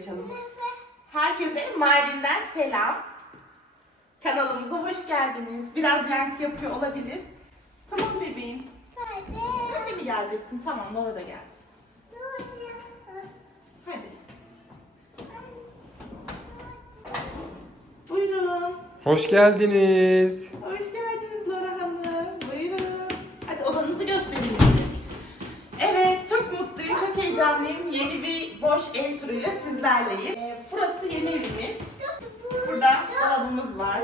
açalım. Herkese Mardin'den selam. Kanalımıza hoş geldiniz. Biraz yankı yapıyor olabilir. Tamam bebeğim. Sen de mi geleceksin? Tamam Nora da gelsin. Hadi. Buyurun. Hoş geldiniz. Dolabımız var.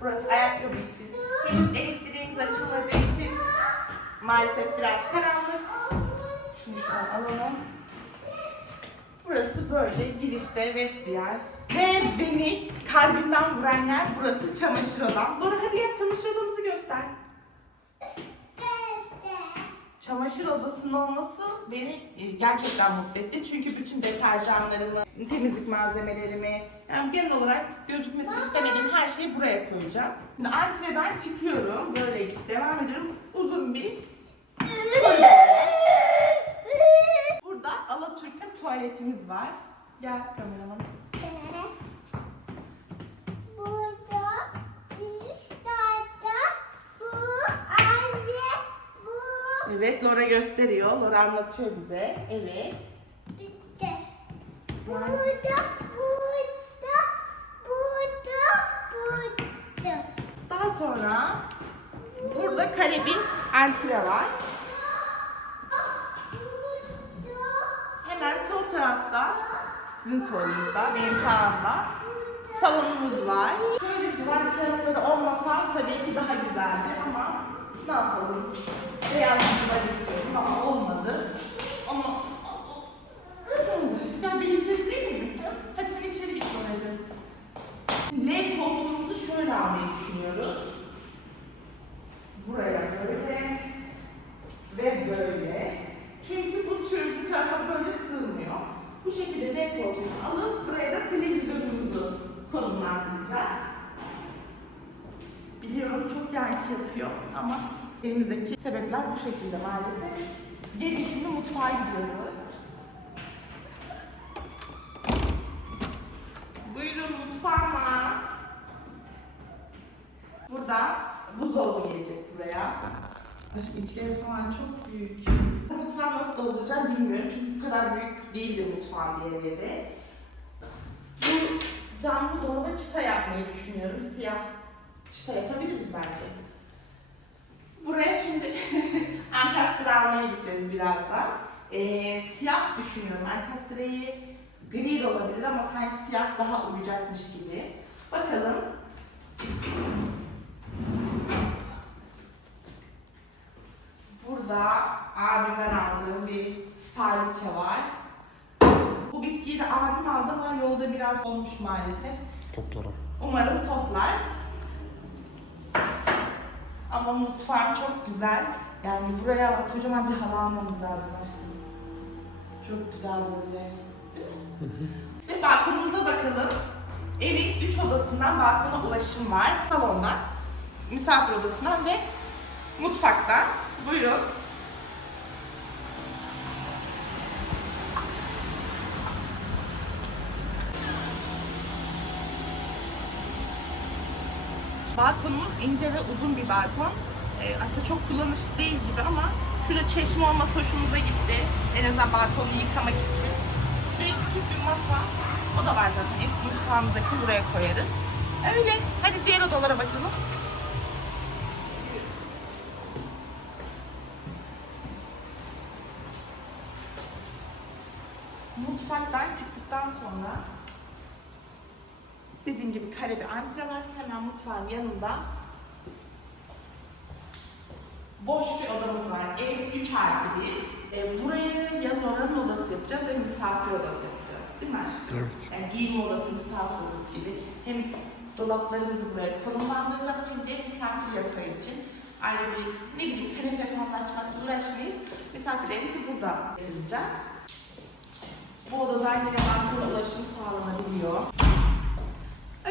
Burası ayakkabı için. Henüz elektriğimiz açılmadığı için maalesef biraz karanlık. Şunu şuradan alalım. Burası böyle girişte vestiyer. Ve beni kalbimden vuran yer burası çamaşır odam. Doğru hadi gel çamaşır odamızı göster. Çamaşır odasının olması beni e, gerçekten mutlu etti. Çünkü bütün deterjanlarımı, temizlik malzemelerimi, yani genel olarak gözükmesini istemediğim her şeyi buraya koyacağım. Şimdi antreden çıkıyorum, böyle devam ediyorum. Uzun bir. Burada Alaturka tuvaletimiz var. Gel kameraman. Burada dışarıda bu anne bu Evet, Laura gösteriyor. Laura anlatıyor bize. Evet. bitti. Burada burada burada burada. Daha sonra burada kalebin antre var. Hemen sol tarafta, sizin solunuzda, benim sağımda salonumuz var. Şöyle duvar kağıtları olmasa tabii ki daha güzeldi ama ne yapalım? Beyaz bir istiyorum ama olmadı. Ama olmadı. Ben birlikte değil mi? Hadi sen içeri git Noracığım. L koltuğumuzu şöyle almayı düşünüyoruz. Buraya böyle ve böyle. Çünkü bu tür bu tarafa böyle sığmıyor. Bu şekilde D koltuğunu alıp buraya da televizyonumuzu konumlandıracağız. Yankı yapıyor ama elimizdeki sebepler bu şekilde maalesef. Gelin şimdi mutfağa gidiyoruz. Buyurun mutfağıma. Burada buzdolabı gelecek buraya. Aşkım içleri falan çok büyük. Mutfağı nasıl dolduracağım bilmiyorum çünkü bu kadar büyük değildi mutfağın diğer evi. Bu camlı dolaba çıta yapmayı düşünüyorum. Siyah çıta yapabiliriz bence. Buraya şimdi ankastre almaya gideceğiz birazdan. Ee, siyah düşünüyorum. Ankastreyi gri olabilir ama sanki siyah daha uyacakmış gibi. Bakalım. Burada abimden aldığım bir starliçe var. Bu bitkiyi de abim aldı ama yolda biraz olmuş maalesef. Toplarım. Umarım toplar. Ama mutfağım çok güzel. Yani buraya kocaman bir halı almamız lazım aşkım. Çok güzel böyle. Değil mi? Ve balkonumuza bakalım. Evin üç odasından balkona ulaşım var. Salondan, misafir odasından ve mutfaktan. Buyurun. Balkonumuz ince ve uzun bir balkon. Ee, aslında çok kullanışlı değil gibi ama şurada çeşme olması hoşumuza gitti. En azından balkonu yıkamak için. Şuraya küçük bir masa. O da var zaten. Eski mutfağımızdaki buraya koyarız. Öyle. Hadi diğer odalara bakalım. Mutfaktan çıktıktan sonra dediğim gibi kare bir antre var. Hemen mutfağın yanında boş bir odamız var. Ev 3 artı 1. E, burayı ya Nora'nın odası yapacağız ya misafir odası yapacağız. Değil mi aşkım? Evet. Yani giyinme odası, misafir odası gibi. Hem dolaplarımızı buraya konumlandıracağız. Çünkü ev misafir yatağı için ayrı bir ne bileyim kanepe falan açmakla uğraşmayıp misafirlerimizi burada getireceğiz. Bu odadan yine balkona ulaşım sağlanabiliyor.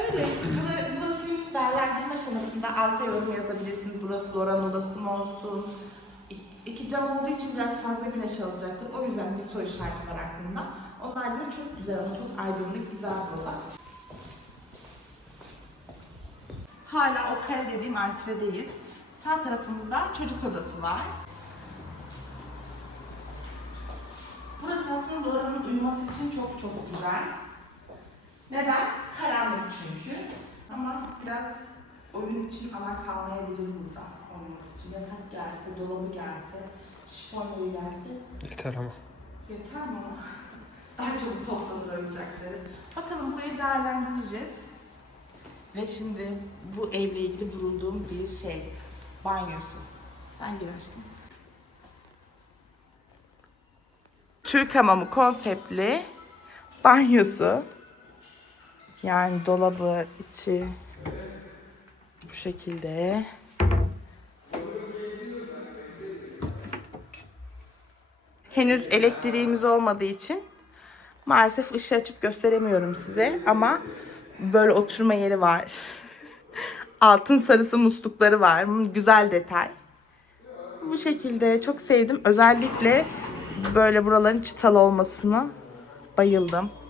Öyle. Burası, burası değerlendirme aşamasında alta yorum yazabilirsiniz. Burası Loran odası mı olsun? İki cam olduğu için biraz fazla güneş alacaktır. O yüzden bir soru işareti var aklımda. Onun haricinde çok güzel ama çok aydınlık, güzel bir oda. Hala o kare dediğim antredeyiz. Sağ tarafımızda çocuk odası var. Burası aslında oranın uyuması için çok çok güzel. Neden? Karanlık çünkü. Ama biraz oyun için alan kalmayabilir burada oynaması için. Yatak gelse, dolabı gelse, şifonları gelse Yeter ama. yeter mi ama? Daha çabuk toplanır oyuncakları. Bakalım burayı değerlendireceğiz. Ve şimdi bu evle ilgili vurulduğum bir şey. Banyosu. Sen gir aşkım. Türk hamamı konseptli banyosu. Yani dolabı, içi bu şekilde. Henüz elektriğimiz olmadığı için maalesef ışığı açıp gösteremiyorum size ama böyle oturma yeri var. Altın sarısı muslukları var. Güzel detay. Bu şekilde çok sevdim. Özellikle böyle buraların çıtalı olmasını bayıldım.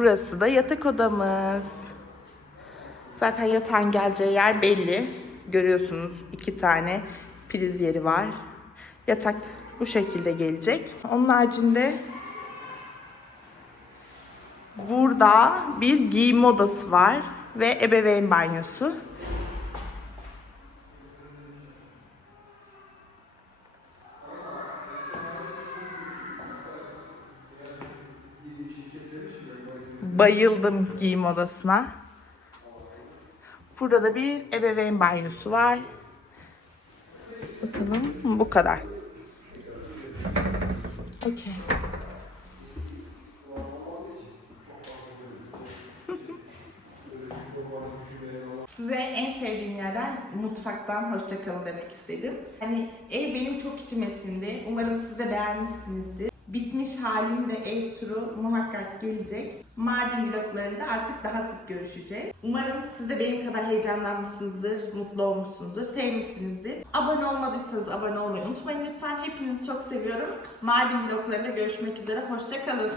Burası da yatak odamız. Zaten yatağın geleceği yer belli. Görüyorsunuz iki tane priz yeri var. Yatak bu şekilde gelecek. Onun haricinde burada bir giyinme odası var ve ebeveyn banyosu. Bayıldım giyim odasına. Burada da bir ebeveyn banyosu var. Bakalım bu kadar. Okey. Ve en sevdiğim yerden mutfaktan hoşçakalın demek istedim. Hani ev benim çok içime sindi. Umarım siz de beğenmişsinizdir. Bitmiş halimle ev turu muhakkak gelecek. Mardin vloglarında artık daha sık görüşeceğiz. Umarım siz de benim kadar heyecanlanmışsınızdır, mutlu olmuşsunuzdur, sevmişsinizdir. Abone olmadıysanız abone olmayı unutmayın lütfen. Hepinizi çok seviyorum. Mardin vloglarında görüşmek üzere. Hoşçakalın.